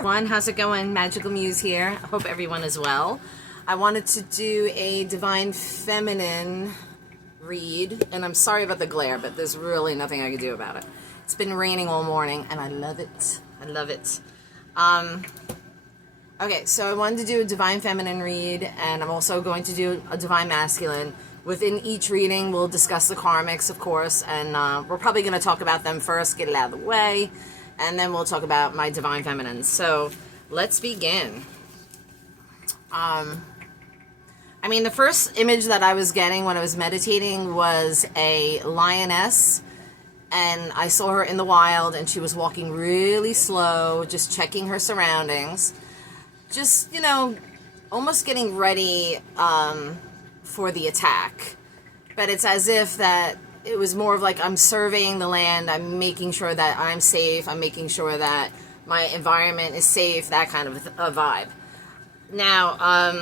Everyone, how's it going? Magical Muse here. I hope everyone is well. I wanted to do a Divine Feminine read, and I'm sorry about the glare, but there's really nothing I can do about it. It's been raining all morning, and I love it. I love it. Okay, so I wanted to do a Divine Feminine read, and I'm also going to do a Divine Masculine. Within each reading, we'll discuss the Karmics, of course, and we're probably going to talk about them first, get it out of the way, and then we'll talk about my Divine Feminine. So, let's begin. I mean, the first image that I was getting when I was meditating was a lioness, and I saw her in the wild, and she was walking really slow, just checking her surroundings, just, you know, almost getting ready for the attack. But it's as if that it was more of like, I'm surveying the land, I'm making sure that I'm safe, I'm making sure that my environment is safe, that kind of a vibe. Now,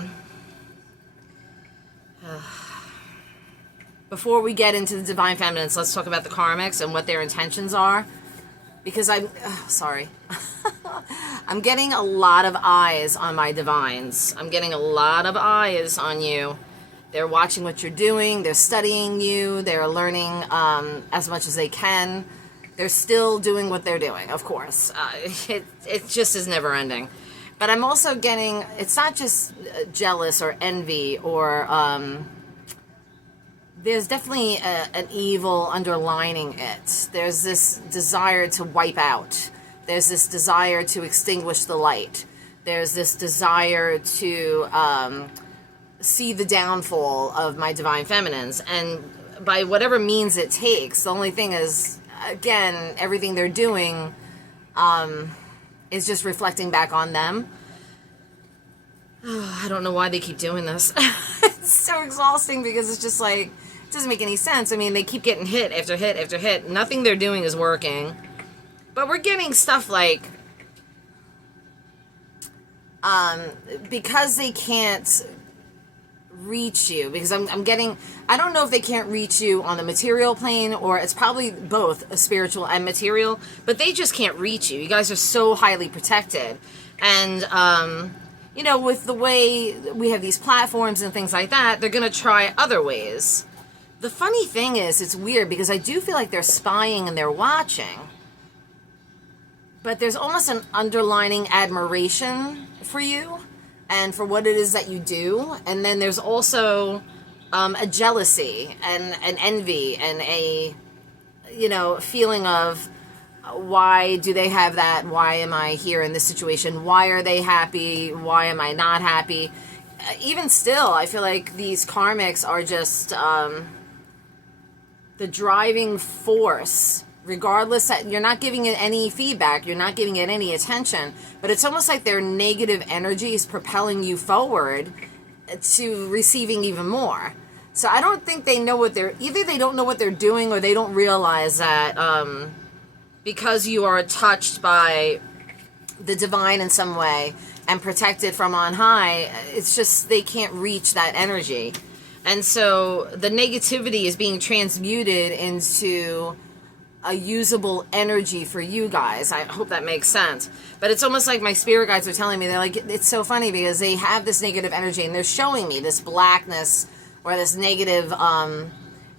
before we get into the Divine Feminines, let's talk about the Karmics and what their intentions are. Because I'm getting a lot of eyes on my Divines. I'm getting a lot of eyes on you. They're watching what you're doing. They're studying you. They're learning as much as they can. They're still doing what they're doing, of course. It just is never ending. But I'm also getting, it's not just jealous or envy or, there's definitely an evil underlining it. There's this desire to wipe out. There's this desire to extinguish the light. There's this desire to see the downfall of my Divine Feminines. And by whatever means it takes, the only thing is, again, everything they're doing is just reflecting back on them. I don't know why they keep doing this. It's so exhausting because it's just like, it doesn't make any sense. I mean, they keep getting hit after hit after hit. Nothing they're doing is working. But we're getting stuff like, because they can't reach you, because I'm getting, I don't know if they can't reach you on the material plane, or it's probably both spiritual and material, but they just can't reach you. You guys are so highly protected. And, you know, with the way we have these platforms and things like that, they're going to try other ways. The funny thing is, it's weird because I do feel like they're spying and they're watching. But there's almost an underlining admiration for you and for what it is that you do. And then there's also a jealousy and an envy and a, you know, feeling of, why do they have that? Why am I here in this situation? Why are they happy? Why am I not happy? Even still, I feel like these Karmics are just the driving force, regardless that you're not giving it any feedback, you're not giving it any attention, but it's almost like their negative energy is propelling you forward to receiving even more. So I don't think they know what either they don't know what they're doing, or they don't realize that because you are touched by the divine in some way and protected from on high, it's just they can't reach that energy. And so the negativity is being transmuted into a usable energy for you guys. I hope that makes sense. But it's almost like my spirit guides are telling me, they're like, it's so funny because they have this negative energy and they're showing me this blackness or this negative, and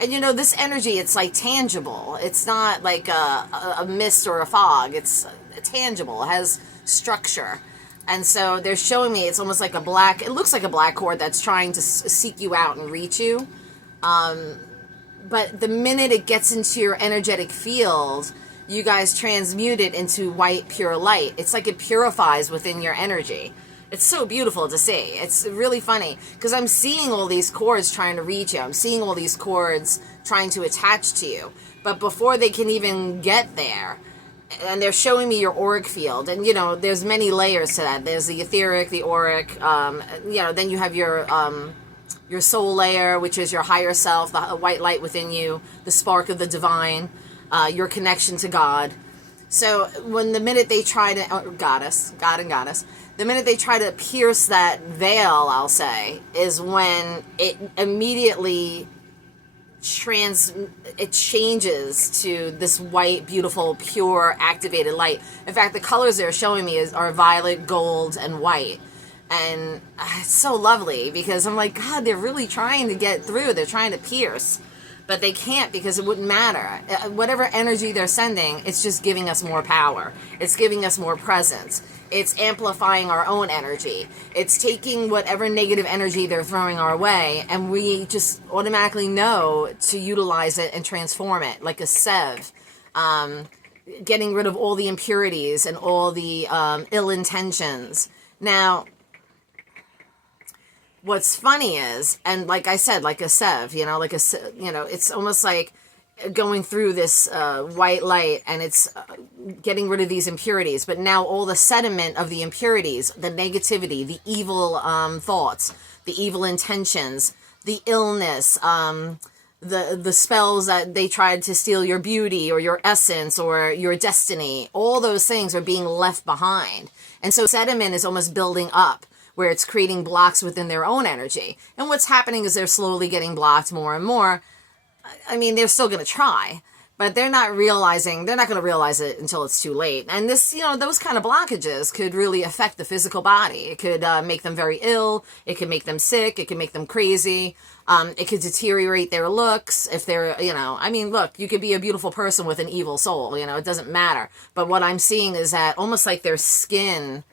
you know, this energy, it's like tangible. It's not like a mist or a fog. It's tangible. It has structure. And so they're showing me it's almost like it looks like a black cord that's trying to seek you out and reach you. But the minute it gets into your energetic field, you guys transmute it into white, pure light. It's like it purifies within your energy. It's so beautiful to see. It's really funny because I'm seeing all these cords trying to reach you. I'm seeing all these cords trying to attach to you. But before they can even get there, and they're showing me your auric field, and you know, there's many layers to that. There's the etheric, the auric, you know, then you have your soul layer, which is your higher self, the white light within you, the spark of the divine, your connection to God. So when the minute they try to, God and goddess, the minute they try to pierce that veil, I'll say, is when it immediately it changes to this white, beautiful, pure, activated light. In fact, the colors they're showing me are violet, gold, and white. And it's so lovely because I'm like, God, they're really trying to get through. They're trying to pierce. But they can't because it wouldn't matter. Whatever energy they're sending, it's just giving us more power. It's giving us more presence. It's amplifying our own energy. It's taking whatever negative energy they're throwing our way, and we just automatically know to utilize it and transform it, like a sieve. Getting rid of all the impurities and all the ill intentions. Now, what's funny is, and like I said, like a sieve, it's almost like going through this white light, and it's getting rid of these impurities. But now all the sediment of the impurities, the negativity, the evil thoughts, the evil intentions, the illness, the spells that they tried to steal your beauty or your essence or your destiny, all those things are being left behind. And so sediment is almost building up, where it's creating blocks within their own energy. And what's happening is they're slowly getting blocked more and more. I mean, they're still going to try, but they're not going to realize it until it's too late. And this, those kind of blockages could really affect the physical body. It could make them very ill. It could make them sick. It could make them crazy. It could deteriorate their looks. If they're, look, you could be a beautiful person with an evil soul, it doesn't matter. But what I'm seeing is that almost like their skin,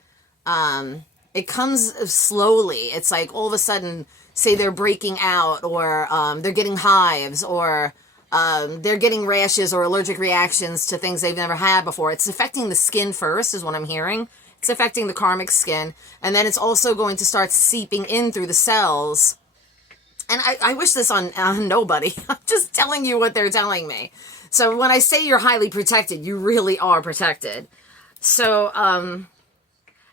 it comes slowly. It's like all of a sudden, say they're breaking out, or they're getting hives, or they're getting rashes or allergic reactions to things they've never had before. It's affecting the skin first, is what I'm hearing. It's affecting the karmic skin. And then it's also going to start seeping in through the cells. And I wish this on nobody. I'm just telling you what they're telling me. So when I say you're highly protected, you really are protected. So,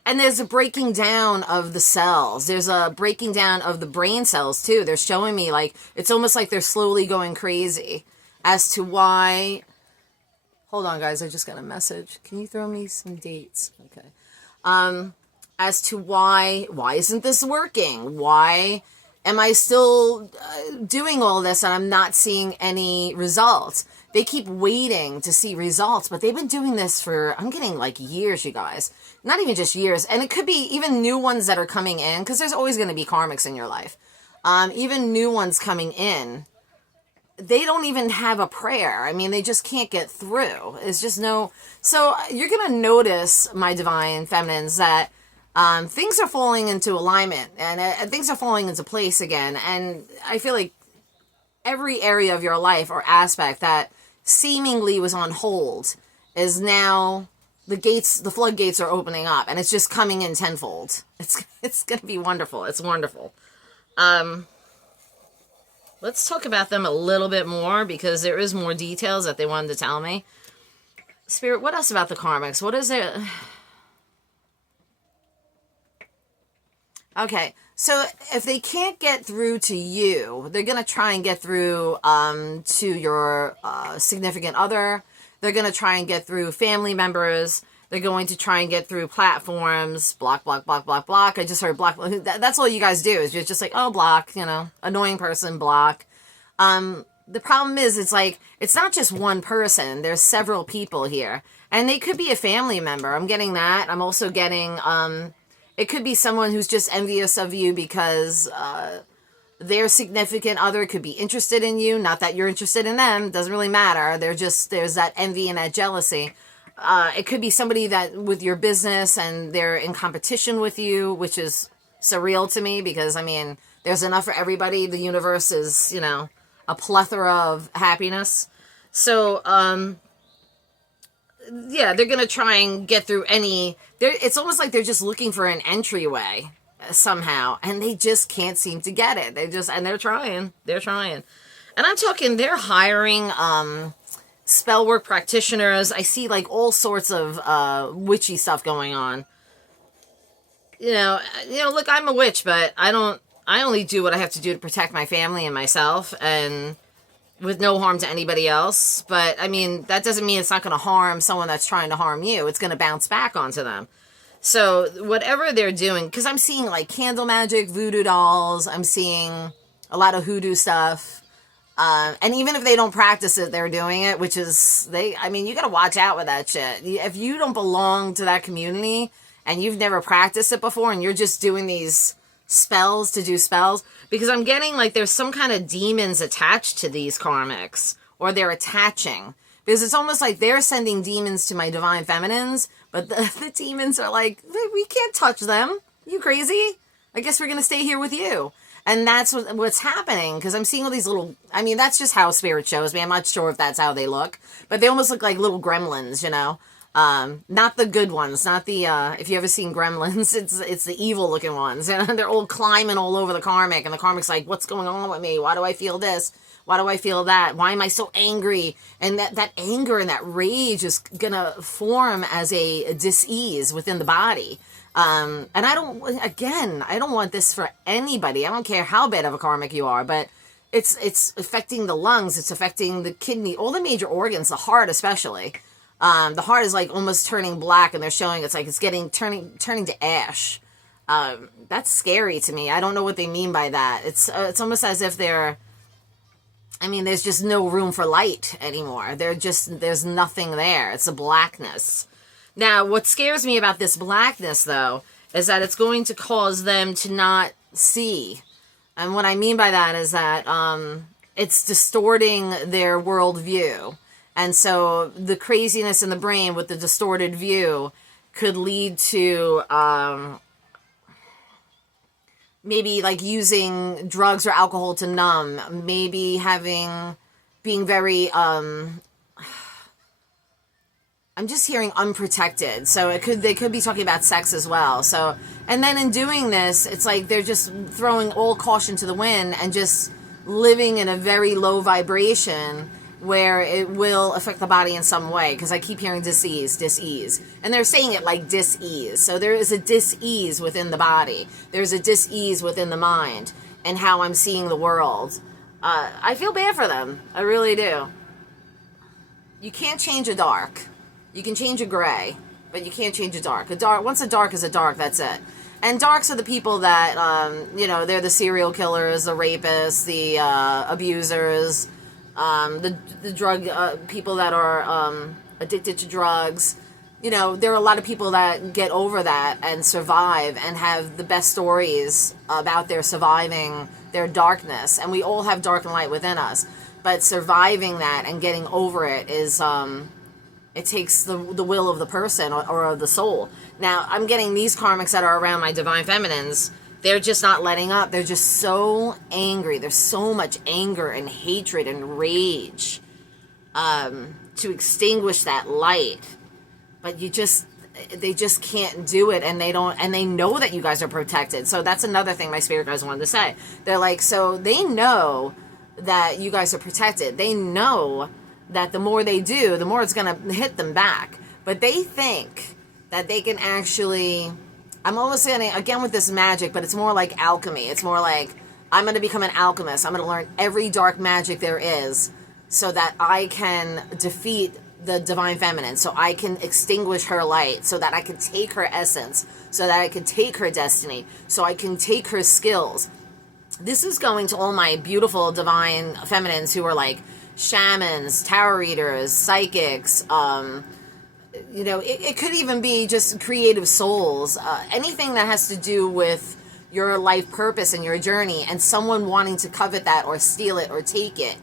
and there's a breaking down of the cells. There's a breaking down of the brain cells, too. They're showing me, like, it's almost like they're slowly going crazy as to why... Hold on, guys. I just got a message. Can you throw me some dates? Okay. As to why isn't this working? Why am I still doing all this and I'm not seeing any results? They keep waiting to see results, but they've been doing this for, I'm getting like years, you guys. Not even just years. And it could be even new ones that are coming in, because there's always going to be karmics in your life. Even new ones coming in, they don't even have a prayer. I mean, they just can't get through. It's just no... So you're going to notice, my divine feminines, that things are falling into alignment, and things are falling into place again. And I feel like every area of your life or aspect that seemingly was on hold is now, the floodgates are opening up, and it's just coming in tenfold. It's going to be wonderful. It's wonderful. Let's talk about them a little bit more, because there is more details that they wanted to tell me. Spirit, what else about the karmics? What is it? Okay, so if they can't get through to you, they're going to try and get through to your significant other. They're going to try and get through family members. They're going to try and get through platforms. Block, block, block, block, block. I just heard block. That's all you guys do, is you're just like, oh, block, annoying person, block. The problem is, it's like, it's not just one person. There's several people here. And they could be a family member. I'm getting that. I'm also getting... it could be someone who's just envious of you because their significant other could be interested in you. Not that you're interested in them. Doesn't really matter. There's that envy and that jealousy. It could be somebody that with your business and they're in competition with you, which is surreal to me because, I mean, there's enough for everybody. The universe is, a plethora of happiness. So, yeah, they're going to try and get through it's almost like they're just looking for an entryway somehow, and they just can't seem to get it. And they're trying. And I'm talking, they're hiring spell work practitioners. I see like all sorts of witchy stuff going on. Look, I'm a witch, but I only do what I have to do to protect my family and myself, and with no harm to anybody else. But, I mean, that doesn't mean it's not going to harm someone that's trying to harm you. It's going to bounce back onto them. So, whatever they're doing, because I'm seeing, like, candle magic, voodoo dolls. I'm seeing a lot of hoodoo stuff. And even if they don't practice it, they're doing it, which is, I mean, you got to watch out with that shit. If you don't belong to that community and you've never practiced it before and you're just doing these spells to do spells, because I'm getting like there's some kind of demons attached to these karmics, or they're attaching, because it's almost like they're sending demons to my divine feminines, but the demons are like, we can't touch them. You crazy? I guess we're going to stay here with you. And that's what's happening, because I'm seeing all these little, I mean, that's just how spirit shows me. I'm not sure if that's how they look, but they almost look like little gremlins, you know? Not the good ones, not the, if you ever seen Gremlins, it's the evil looking ones, and they're all climbing all over the karmic, and the karmic's like, what's going on with me? Why do I feel this? Why do I feel that? Why am I so angry? And that anger and that rage is gonna form as a dis-ease within the body. And I don't want this for anybody. I don't care how bad of a karmic you are, but it's affecting the lungs, it's affecting the kidney, all the major organs, the heart especially. The heart is like almost turning black, and they're showing it's like it's turning to ash. That's scary to me. I don't know what they mean by that. It's almost as if there's just no room for light anymore. There's nothing there. It's a blackness. Now, what scares me about this blackness, though, is that it's going to cause them to not see. And what I mean by that is that it's distorting their worldview. And so the craziness in the brain with the distorted view could lead to maybe like using drugs or alcohol to numb, maybe being very, I'm just hearing unprotected. So they could be talking about sex as well. So, and then in doing this, it's like they're just throwing all caution to the wind and just living in a very low vibration where it will affect the body in some way. Because I keep hearing dis-ease. And they're saying it like dis-ease. So there is a dis-ease within the body. There's a dis-ease within the mind and how I'm seeing the world. I feel bad for them. I really do. You can't change a dark. You can change a gray, but you can't change a dark. Once a dark is a dark, that's it. And darks are the people that, they're the serial killers, the rapists, the abusers, the drug people that are addicted to drugs. You know, there are a lot of people that get over that and survive and have the best stories about their surviving their darkness. And we all have dark and light within us. But surviving that and getting over it is... it takes the will of the person or of the soul. Now, I'm getting these karmics that are around my divine feminines. They're just not letting up. They're just so angry. There's so much anger and hatred and rage to extinguish that light. But they just can't do it, and they know that you guys are protected. So that's another thing my spirit guys wanted to say. They're like, so they know that you guys are protected. They know that the more they do, the more it's going to hit them back. But they think that they can actually... I'm almost saying, again, with this magic, but it's more like alchemy. It's more like, I'm going to become an alchemist. I'm going to learn every dark magic there is so that I can defeat the divine feminine, so I can extinguish her light, so that I can take her essence, so that I can take her destiny, so I can take her skills. This is going to all my beautiful divine feminines who are like shamans, tarot readers, psychics, it could even be just creative souls, anything that has to do with your life purpose and your journey, and someone wanting to covet that or steal it or take it.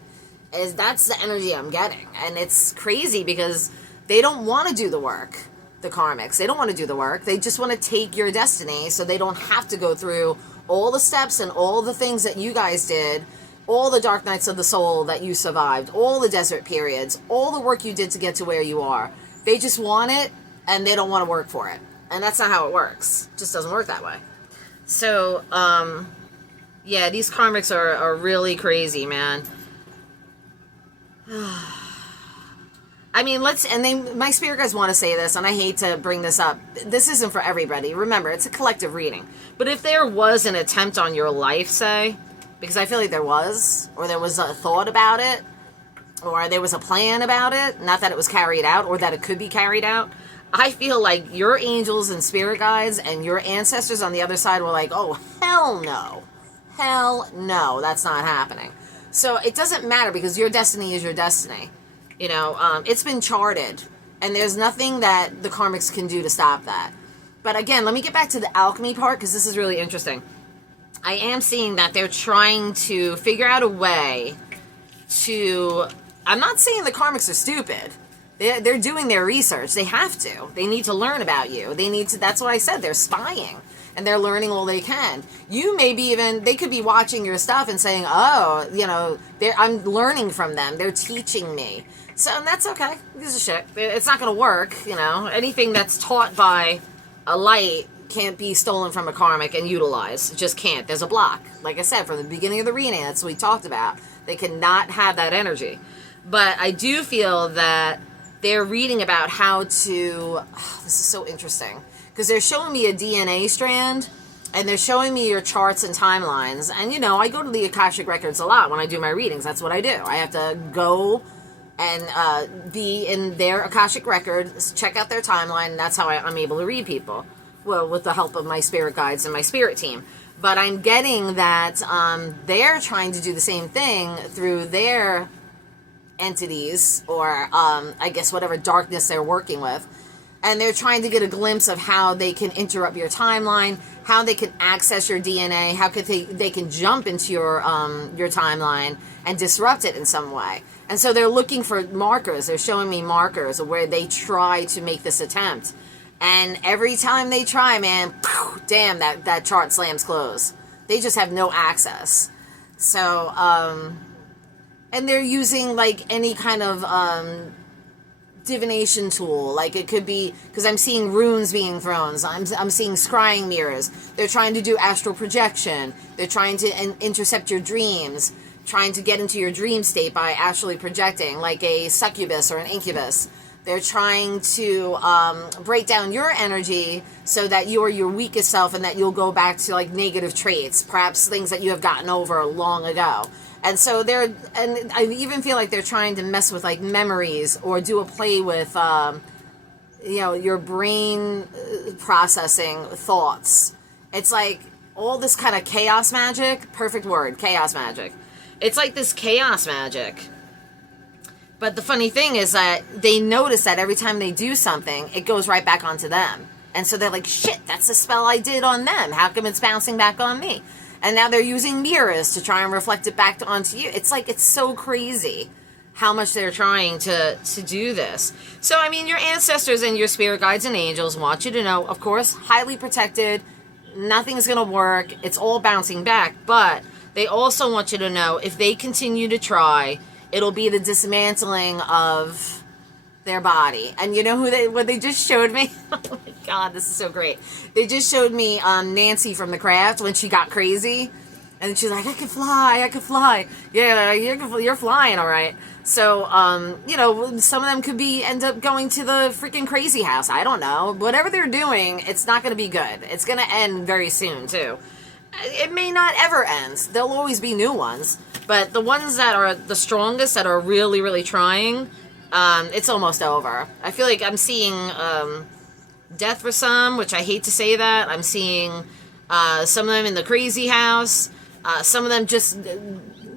That's the energy I'm getting. And it's crazy because they don't want to do the work, the karmics. They don't want to do the work. They just want to take your destiny so they don't have to go through all the steps and all the things that you guys did, all the dark nights of the soul that you survived, all the desert periods, all the work you did to get to where you are. They just want it, and they don't want to work for it. And that's not how it works. It just doesn't work that way. So, these karmics are really crazy, man. My spirit guys want to say this, and I hate to bring this up. This isn't for everybody. Remember, it's a collective reading. But if there was an attempt on your life, say, because I feel like there was, or there was a thought about it, or there was a plan about it, not that it was carried out, or that it could be carried out, I feel like your angels and spirit guides and your ancestors on the other side were like, oh, hell no. Hell no, that's not happening. So it doesn't matter because your destiny is your destiny. You know, it's been charted, and there's nothing that the karmics can do to stop that. But again, let me get back to the alchemy part because this is really interesting. I am seeing that they're trying to figure out a way to... I'm not saying the karmics are stupid. They're doing their research. They have to. They need to learn about you. They need to... That's what I said. They're spying. And they're learning all they can. You maybe even... They could be watching your stuff and saying, oh, you know, I'm learning from them. They're teaching me. So, and that's okay. Who gives a shit? It's not going to work, you know. Anything that's taught by a light can't be stolen from a karmic and utilized. It just can't. There's a block. Like I said, from the beginning of the reading, that's what we talked about. They cannot have that energy. But I do feel that they're reading about how to... Oh, this is so interesting. Because they're showing me a DNA strand, and they're showing me your charts and timelines. And, you know, I go to the Akashic Records a lot when I do my readings. That's what I do. I have to go and be in their Akashic Records, check out their timeline, and that's how I'm able to read people. Well, with the help of my spirit guides and my spirit team. But I'm getting that they're trying to do the same thing through their entities, or I guess whatever darkness they're working with. And they're trying to get a glimpse of how they can interrupt your timeline, how they can access your DNA, how could they can jump into your timeline and disrupt it in some way. And so they're looking for markers. They're showing me markers where they try to make this attempt. And every time they try, man, damn, that chart slams closed. They just have no access. So, and they're using, like, any kind of divination tool. Like, it could be, because I'm seeing runes being thrown. So I'm seeing scrying mirrors. They're trying to do astral projection. They're trying to intercept your dreams, trying to get into your dream state by astrally projecting, like a succubus or an incubus. They're trying to break down your energy so that you are your weakest self and that you'll go back to, like, negative traits, perhaps things that you have gotten over long ago. And so and I even feel like they're trying to mess with, like, memories or do a play with, you know, your brain processing thoughts. It's like all this kind of chaos magic, perfect word, chaos magic. It's like this chaos magic. But the funny thing is that they notice that every time they do something, it goes right back onto them. And so they're like, shit, that's the spell I did on them. How come it's bouncing back on me? And now they're using mirrors to try and reflect it back onto you. It's like, it's so crazy how much they're trying to do this. So, I mean, your ancestors and your spirit guides and angels want you to know, of course, highly protected. Nothing's going to work. It's all bouncing back. But they also want you to know if they continue to try, it'll be the dismantling of their body. And you know what they just showed me? Oh my God, this is so great. They just showed me Nancy from The Craft when she got crazy. And she's like, I can fly. Yeah, you're flying, all right. So, you know, some of them could end up going to the freaking crazy house. I don't know. Whatever they're doing, it's not going to be good. It's going to end very soon, too. It may not ever end. There'll always be new ones. But the ones that are the strongest, that are really, really trying, it's almost over. I feel like I'm seeing death for some, which I hate to say that. I'm seeing some of them in the crazy house. Some of them just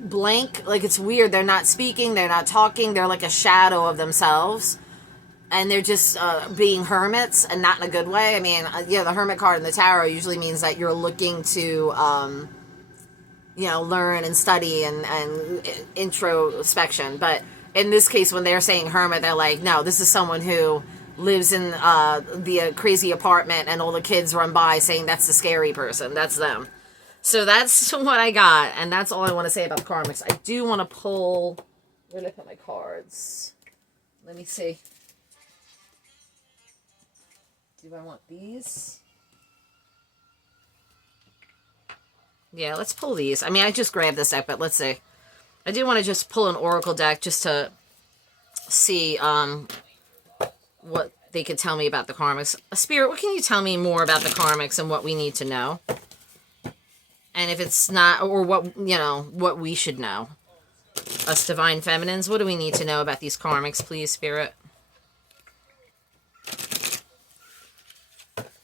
blank. Like, it's weird. They're not speaking. They're not talking. They're like a shadow of themselves. And they're just being hermits, and not in a good way. I mean, the hermit card in the tarot usually means that you're looking to, you know, learn and study and introspection. But in this case, when they're saying hermit, they're like, no, this is someone who lives in the crazy apartment, and all the kids run by saying that's the scary person. That's them. So that's what I got, and that's all I want to say about the karmics. I do want to pull... Where did I put my cards? Let me see. Do I want these? Yeah, let's pull these. I mean, I just grabbed this deck, but let's see. I do want to just pull an oracle deck just to see what they could tell me about the karmics. Spirit, what can you tell me more about the karmics and what we need to know? And if it's not, or what, you know, what we should know. Us divine feminines, what do we need to know about these karmics, please, Spirit?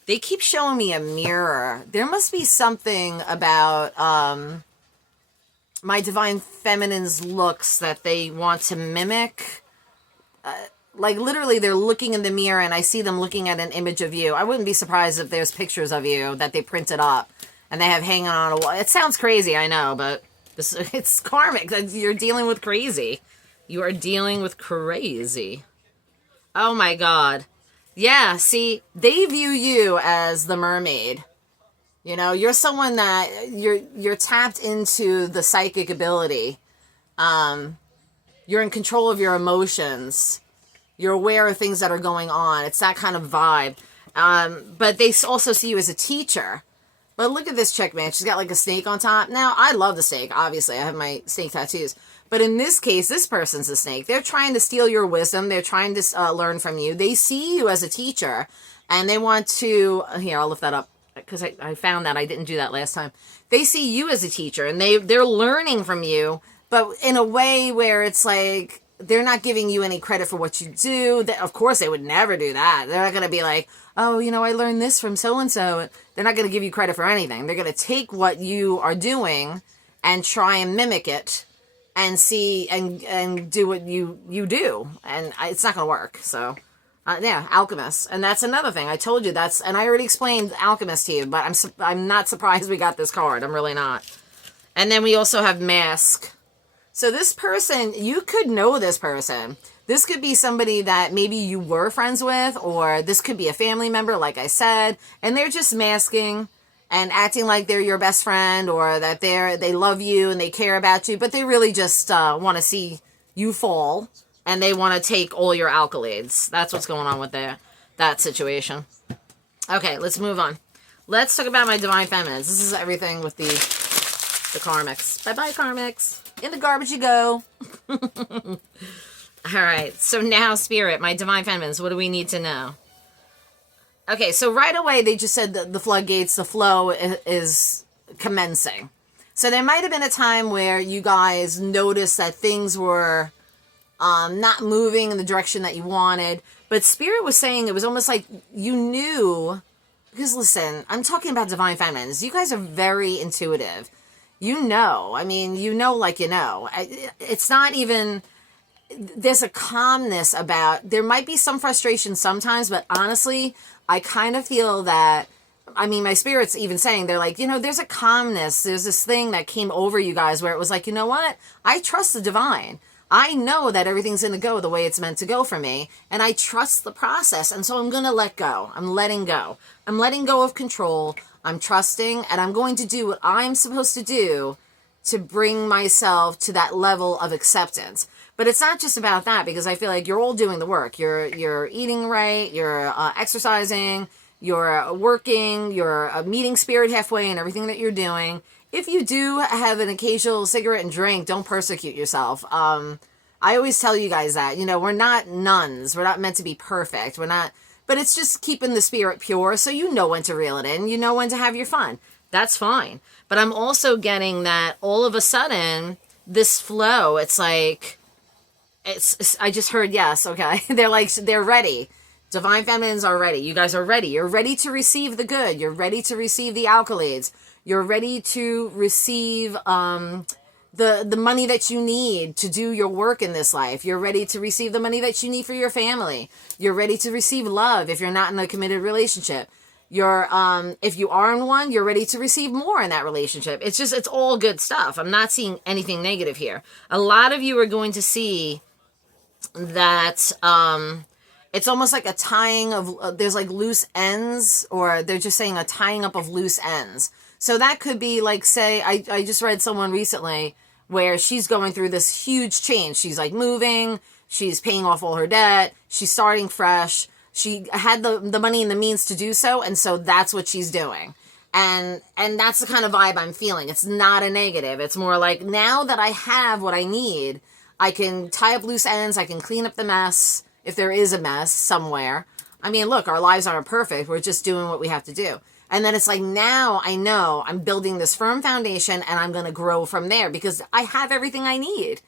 They keep showing me a mirror. There must be something about my divine feminine's looks that they want to mimic. Like literally they're looking in the mirror and I see them looking at an image of you. I wouldn't be surprised if there's pictures of you that they printed up and they have hanging on a wall. It sounds crazy, I know, but it's karmic. You're dealing with crazy. You are dealing with crazy. Oh my God. Yeah, see, they view you as the mermaid. You know, you're someone that you're tapped into the psychic ability. You're in control of your emotions. You're aware of things that are going on. It's that kind of vibe. But they also see you as a teacher. But look at this chick, man. She's got like a snake on top. Now, I love the snake. Obviously, I have my snake tattoos. But in this case, this person's a snake. They're trying to steal your wisdom. They're trying to learn from you. They see you as a teacher. And they want to... Here, I'll lift that up. Because I found that I didn't do that last time. They see you as a teacher. And they're learning from you. But in a way where it's like... They're not giving you any credit for what you do. Of course, they would never do that. They're not going to be like, oh, you know, I learned this from so-and-so. They're not going to give you credit for anything. They're going to take what you are doing and try and mimic it and see and do what you do. And it's not going to work. So, yeah, alchemist. And that's another thing. I told you that's, and I already explained alchemist to you, but I'm not surprised we got this card. I'm really not. And then we also have mask. So this person, you could know this person. This could be somebody that maybe you were friends with, or this could be a family member, like I said, and they're just masking and acting like they're your best friend, or that they love you and they care about you, but they really just want to see you fall, and they want to take all your accolades. That's what's going on with that situation. Okay, let's move on. Let's talk about my divine feminines. This is everything with the karmics. Bye-bye, karmics. In the garbage you go. All right. So now, Spirit, my divine feminines, what do we need to know? Okay. So right away, they just said that the floodgates, the flow is commencing. So there might have been a time where you guys noticed that things were not moving in the direction that you wanted. But Spirit was saying it was almost like you knew. Because listen, I'm talking about divine feminines. You guys are very intuitive. You know, I mean, you know, like, you know, it's not even, there's a calmness about, there might be some frustration sometimes, but honestly, I kind of feel that, I mean, my spirit's even saying, they're like, you know, there's a calmness, there's this thing that came over you guys where it was like, you know what, I trust the divine. I know that everything's going to go the way it's meant to go for me, and I trust the process, and so I'm going to let go. I'm letting go. I'm letting go of control. I'm trusting, and I'm going to do what I'm supposed to do to bring myself to that level of acceptance. But it's not just about that, because I feel like you're all doing the work. You're eating right, you're exercising, you're working, you're meeting spirit halfway in everything that you're doing. If you do have an occasional cigarette and drink, don't persecute yourself. I always tell you guys that, you know, we're not nuns. We're not meant to be perfect. We're not... But it's just keeping the spirit pure, so you know when to reel it in. You know when to have your fun. That's fine. But I'm also getting that all of a sudden, this flow, it's like, I just heard yes, okay? They're ready. Divine feminines are ready. You guys are ready. You're ready to receive the good. You're ready to receive the accolades. You're ready to receive the money that you need to do your work in this life. You're ready to receive the money that you need for your family. You're ready to receive love if you're not in a committed relationship. You're if you are in one, you're ready to receive more in that relationship. It's all good stuff. I'm not seeing anything negative here. A lot of you are going to see that it's almost like a tying of there's like loose ends, or they're just saying a tying up of loose ends. So that could be like, say, I just read someone recently where she's going through this huge change. She's like moving, she's paying off all her debt, she's starting fresh. She had the money and the means to do so, and so that's what she's doing. And that's the kind of vibe I'm feeling. It's not a negative. It's more like, now that I have what I need, I can tie up loose ends, I can clean up the mess, if there is a mess somewhere. I mean, look, our lives aren't perfect. We're just doing what we have to do. And then it's like, now I know I'm building this firm foundation and I'm going to grow from there because I have everything I need.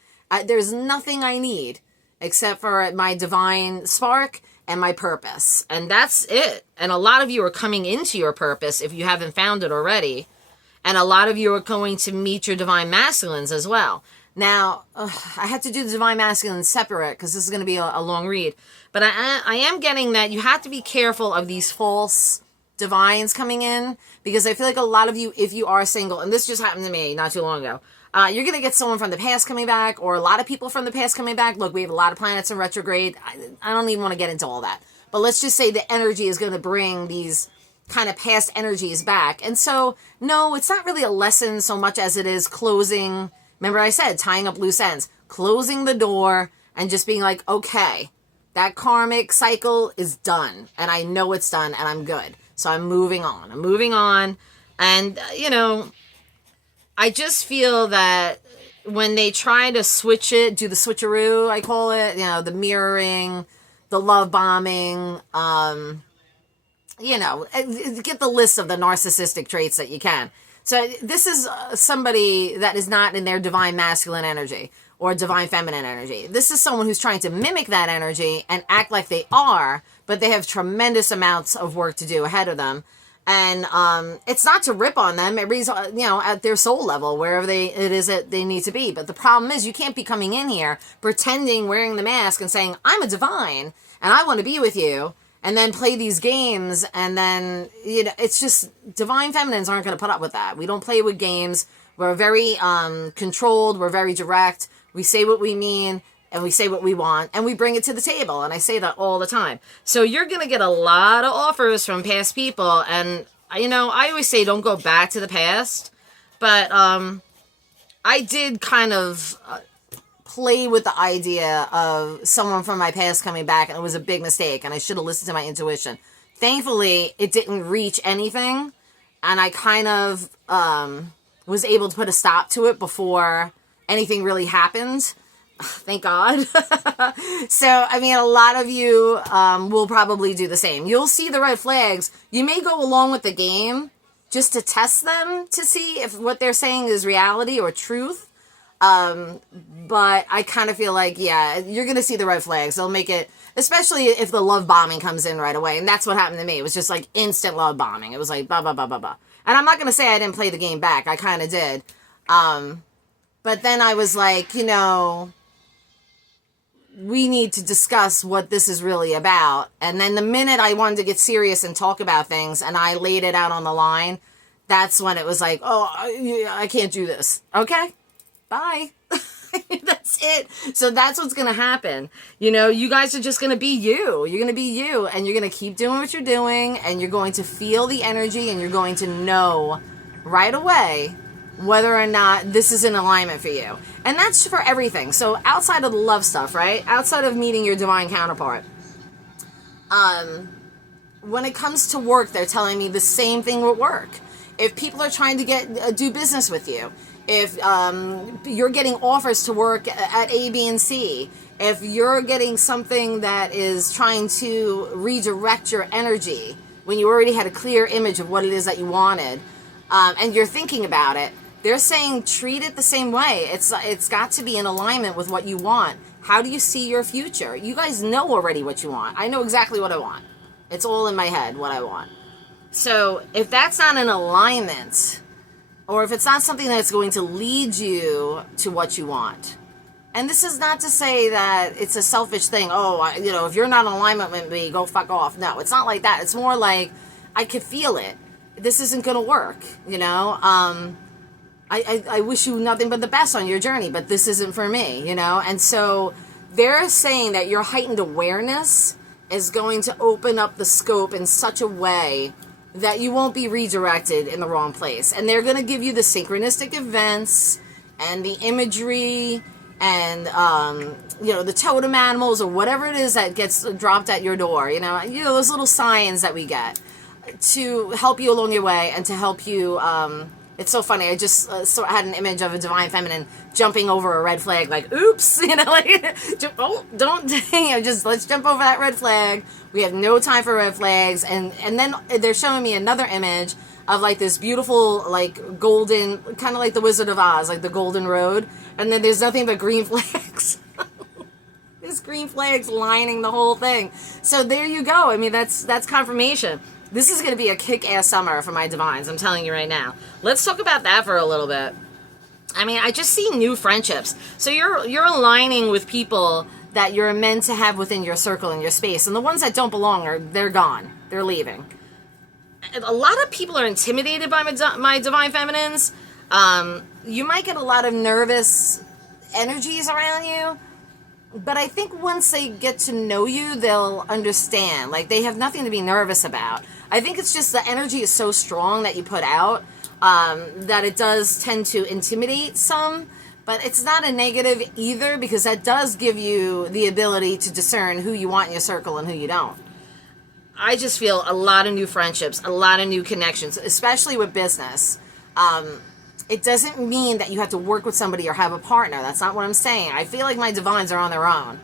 There's nothing I need except for my divine spark and my purpose. And that's it. And a lot of you are coming into your purpose if you haven't found it already. And a lot of you are going to meet your divine masculines as well. Now, I had to do the divine masculine separate because this is going to be a long read. But I am getting that you have to be careful of these false divines coming in, because I feel like a lot of you, if you are single, and this just happened to me not too long ago, you're going to get someone from the past coming back, or a lot of people from the past coming back. Look, we have a lot of planets in retrograde. I don't even want to get into all that. But let's just say the energy is going to bring these kind of past energies back. And so, no, it's not really a lesson so much as it is closing. Remember I said, tying up loose ends, closing the door and just being like, okay, that karmic cycle is done. And I know it's done and I'm good. So I'm moving on. And, I just feel that when they try to switch it, do the switcheroo, I call it, the mirroring, the love bombing, get the list of the narcissistic traits that you can. So this is somebody that is not in their divine masculine energy or divine feminine energy. This is someone who's trying to mimic that energy and act like they are, but they have tremendous amounts of work to do ahead of them. And it's not to rip on them. It reads, at their soul level, wherever it is that they need to be. But the problem is you can't be coming in here pretending, wearing the mask and saying, I'm a divine and I want to be with you, and then play these games. And then, it's just, divine feminines aren't going to put up with that. We don't play with games. We're very controlled. We're very direct. We say what we mean. And we say what we want, and we bring it to the table. And I say that all the time. So you're going to get a lot of offers from past people. And, I always say don't go back to the past. But I did kind of play with the idea of someone from my past coming back, and it was a big mistake. And I should have listened to my intuition. Thankfully, it didn't reach anything. And I kind of was able to put a stop to it before anything really happened. Thank God. So, a lot of you will probably do the same. You'll see the red flags. You may go along with the game just to test them to see if what they're saying is reality or truth. But I kind of feel like, you're going to see the red flags. They'll make it, especially if the love bombing comes in right away. And that's what happened to me. It was just like instant love bombing. It was like, blah, blah, blah, blah, blah. And I'm not going to say I didn't play the game back. I kind of did. But then I was like, we need to discuss what this is really about. And then the minute I wanted to get serious and talk about things and I laid it out on the line, that's when it was like, oh, I can't do this. Okay, bye. That's it. So that's what's going to happen. You guys are just going to be you. You're going to be you, and you're going to keep doing what you're doing, and you're going to feel the energy, and you're going to know right away whether or not this is in alignment for you. And that's for everything. So outside of the love stuff, right? Outside of meeting your divine counterpart. When it comes to work, they're telling me the same thing with work. If people are trying to do business with you, if you're getting offers to work at A, B, and C, if you're getting something that is trying to redirect your energy when you already had a clear image of what it is that you wanted, and you're thinking about it, they're saying treat it the same way. It's got to be in alignment with what you want. How do you see your future? You guys know already what you want. I know exactly what I want. It's all in my head what I want. So if that's not in alignment, or if it's not something that's going to lead you to what you want, and this is not to say that it's a selfish thing. Oh, if you're not in alignment with me, go fuck off. No, it's not like that. It's more like I could feel it. This isn't going to work, I wish you nothing but the best on your journey, but this isn't for me, And so they're saying that your heightened awareness is going to open up the scope in such a way that you won't be redirected in the wrong place. And they're going to give you the synchronistic events and the imagery and, the totem animals or whatever it is that gets dropped at your door, those little signs that we get to help you along your way and to help you. It's so funny. I just had an image of a divine feminine jumping over a red flag, like, oops, don't, let's jump over that red flag. We have no time for red flags. And then they're showing me another image of like this beautiful, like golden, kind of like the Wizard of Oz, like the golden road. And then there's nothing but green flags. There's green flags lining the whole thing. So there you go. That's confirmation. This is going to be a kick-ass summer for my divines, I'm telling you right now. Let's talk about that for a little bit. I mean, I just see new friendships. So you're aligning with people that you're meant to have within your circle and your space. And the ones that don't belong, they're gone. They're leaving. A lot of people are intimidated by my divine feminines. You might get a lot of nervous energies around you. But I think once they get to know you, they'll understand. Like, they have nothing to be nervous about. I think it's just the energy is so strong that you put out that it does tend to intimidate some. But it's not a negative either, because that does give you the ability to discern who you want in your circle and who you don't. I just feel a lot of new friendships, a lot of new connections, especially with business. It doesn't mean that you have to work with somebody or have a partner. That's not what I'm saying. I feel like my divines are on their own.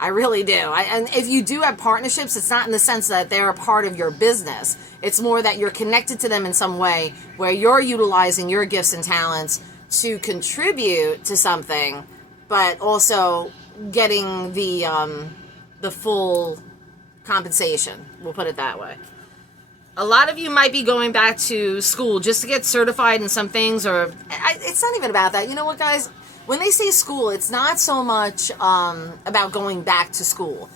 I really do. And if you do have partnerships, it's not in the sense that they're a part of your business. It's more that you're connected to them in some way where you're utilizing your gifts and talents to contribute to something, but also getting the full compensation. We'll put it that way. A lot of you might be going back to school just to get certified in some things, or it's not even about that. You know what, guys? When they say school, it's not so much about going back to school.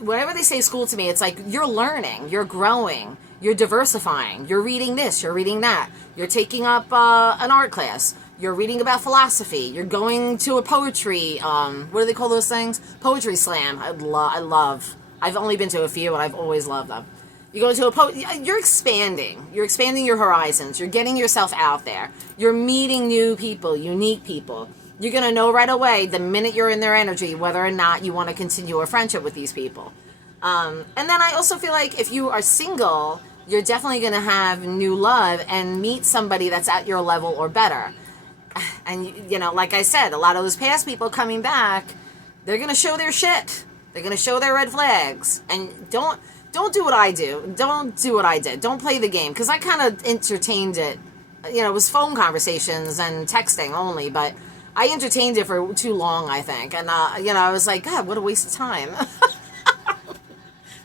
Whenever they say school to me, it's like you're learning, you're growing, you're diversifying, you're reading this, you're reading that, you're taking up an art class, you're reading about philosophy, you're going to a poetry, what do they call those things? Poetry slam. I love. I've only been to a few, and I've always loved them. You go to you're expanding. You're expanding your horizons. You're getting yourself out there. You're meeting new people, unique people. You're going to know right away the minute you're in their energy whether or not you want to continue a friendship with these people. And then I also feel like if you are single, you're definitely going to have new love and meet somebody that's at your level or better. And, you know, like I said, a lot of those past people coming back, they're going to show their shit. They're going to show their red flags. And don't do what I do. Don't do what I did. Don't play the game. Because I kind of entertained it. You know, it was phone conversations and texting only. But I entertained it for too long, I think. And, you know, I was like, God, what a waste of time.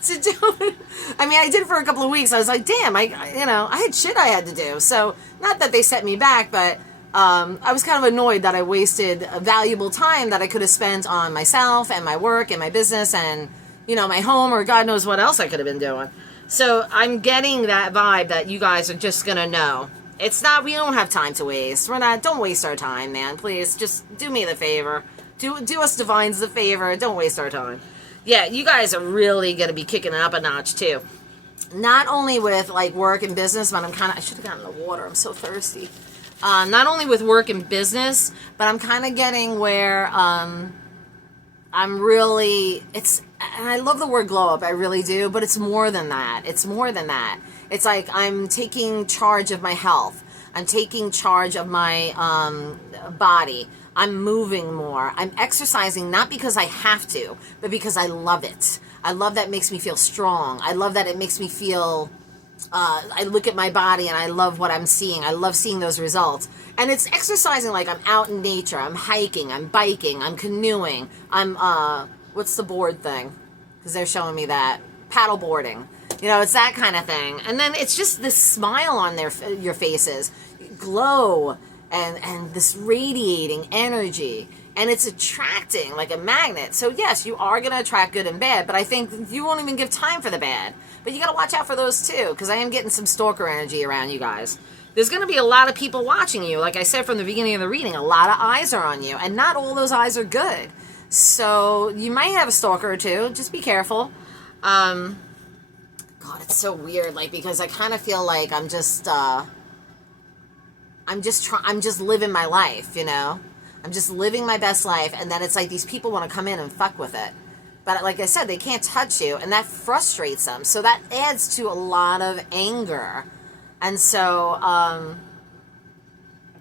To do it. I mean, I did it for a couple of weeks. I was like, damn, I had shit I had to do. So, not that they set me back, but I was kind of annoyed that I wasted valuable time that I could have spent on myself and my work and my business and, you know, my home, or God knows what else I could have been doing. So I'm getting that vibe that you guys are just going to know. It's not, we don't have time to waste. Don't waste our time, man. Please, just do me the favor. Do us divines the favor. Don't waste our time. Yeah, you guys are really going to be kicking it up a notch, too. Not only with, like, work and business, but I should have gotten the water. I'm so thirsty. Not only with work and business, but I'm kind of getting where I'm really, and I love the word glow up, I really do, but it's more than that. It's more than that. It's like I'm taking charge of my health. I'm taking charge of my body. I'm moving more. I'm exercising not because I have to, but because I love it. I love that it makes me feel strong. I love that it makes me feel, I look at my body and I love what I'm seeing. I love seeing those results. And it's exercising like I'm out in nature. I'm hiking. I'm biking. I'm canoeing. I'm, what's the board thing? Because they're showing me that. Paddle boarding. You know, it's that kind of thing. And then it's just this smile on your faces. Glow and this radiating energy. And it's attracting like a magnet. So yes, you are going to attract good and bad, but I think you won't even give time for the bad. But you got to watch out for those too, because I am getting some stalker energy around you guys. There's going to be a lot of people watching you. Like I said from the beginning of the reading, a lot of eyes are on you, and not all those eyes are good. So you might have a stalker or two. Just be careful. God, it's so weird, like, because I kind of feel like I'm just living my life, you know? I'm just living my best life, and then it's like these people want to come in and fuck with it. But like I said, they can't touch you, and that frustrates them. So that adds to a lot of anger. And so,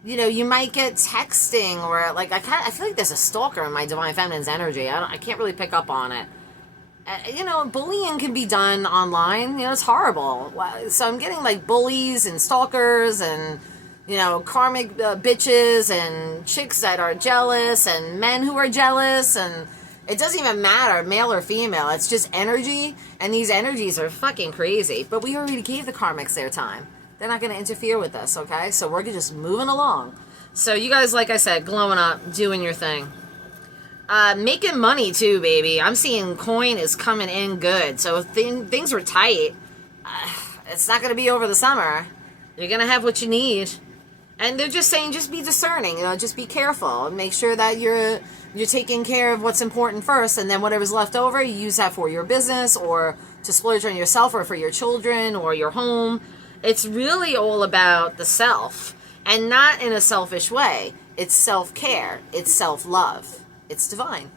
you know, you might get texting, or like I feel like there's a stalker in my Divine Feminine's energy. I can't really pick up on it. You know, bullying can be done online. You know, it's horrible. So I'm getting like bullies and stalkers and, you know, karmic bitches and chicks that are jealous and men who are jealous and, It doesn't even matter, male or female. It's just energy, and these energies are fucking crazy. But we already gave the karmics their time. They're not going to interfere with us, okay? So we're just moving along. So you guys, like I said, glowing up, doing your thing. Making money, too, baby. I'm seeing coin is coming in good. So if things were tight, it's not going to be over the summer. You're going to have what you need. And they're just saying, just be discerning, just be careful and make sure that you're taking care of what's important first, and then whatever's left over, you use that for your business or to splurge on yourself or for your children or your home. It's really all about the self, and not in a selfish way. It's self-care. It's self-love. It's divine.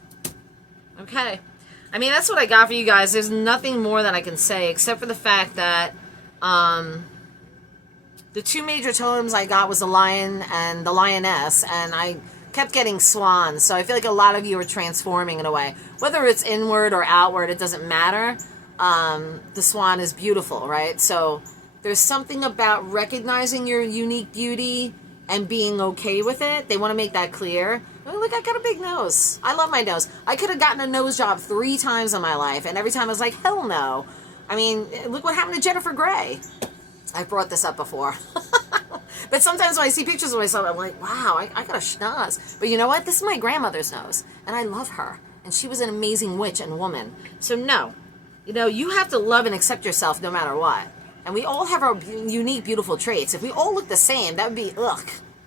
Okay. I mean, that's what I got for you guys. There's nothing more that I can say except for the fact that, the two major totems I got was the lion and the lioness, and I kept getting swans. So I feel like a lot of you are transforming in a way. Whether it's inward or outward, it doesn't matter. The swan is beautiful, right? So there's something about recognizing your unique beauty and being okay with it. They want to make that clear. Oh, look, I got a big nose. I love my nose. I could have gotten a nose job 3 times in my life, and every time I was like, hell no. I mean, look what happened to Jennifer Grey. I've brought this up before. But sometimes when I see pictures of myself, I'm like, wow, I got a schnoz. But you know what? This is my grandmother's nose, and I love her. And she was an amazing witch and woman. So no, you have to love and accept yourself no matter what. And we all have our unique, beautiful traits. If we all look the same, that would be,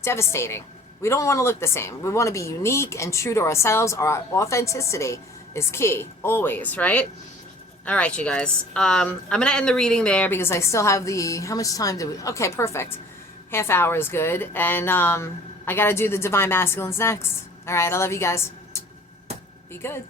devastating. We don't want to look the same. We want to be unique and true to ourselves. Our authenticity is key, always, right? All right, you guys. I'm going to end the reading there because I still have how much time do we... Okay, perfect. Half hour is good. And I got to do the Divine Masculines next. All right, I love you guys. Be good.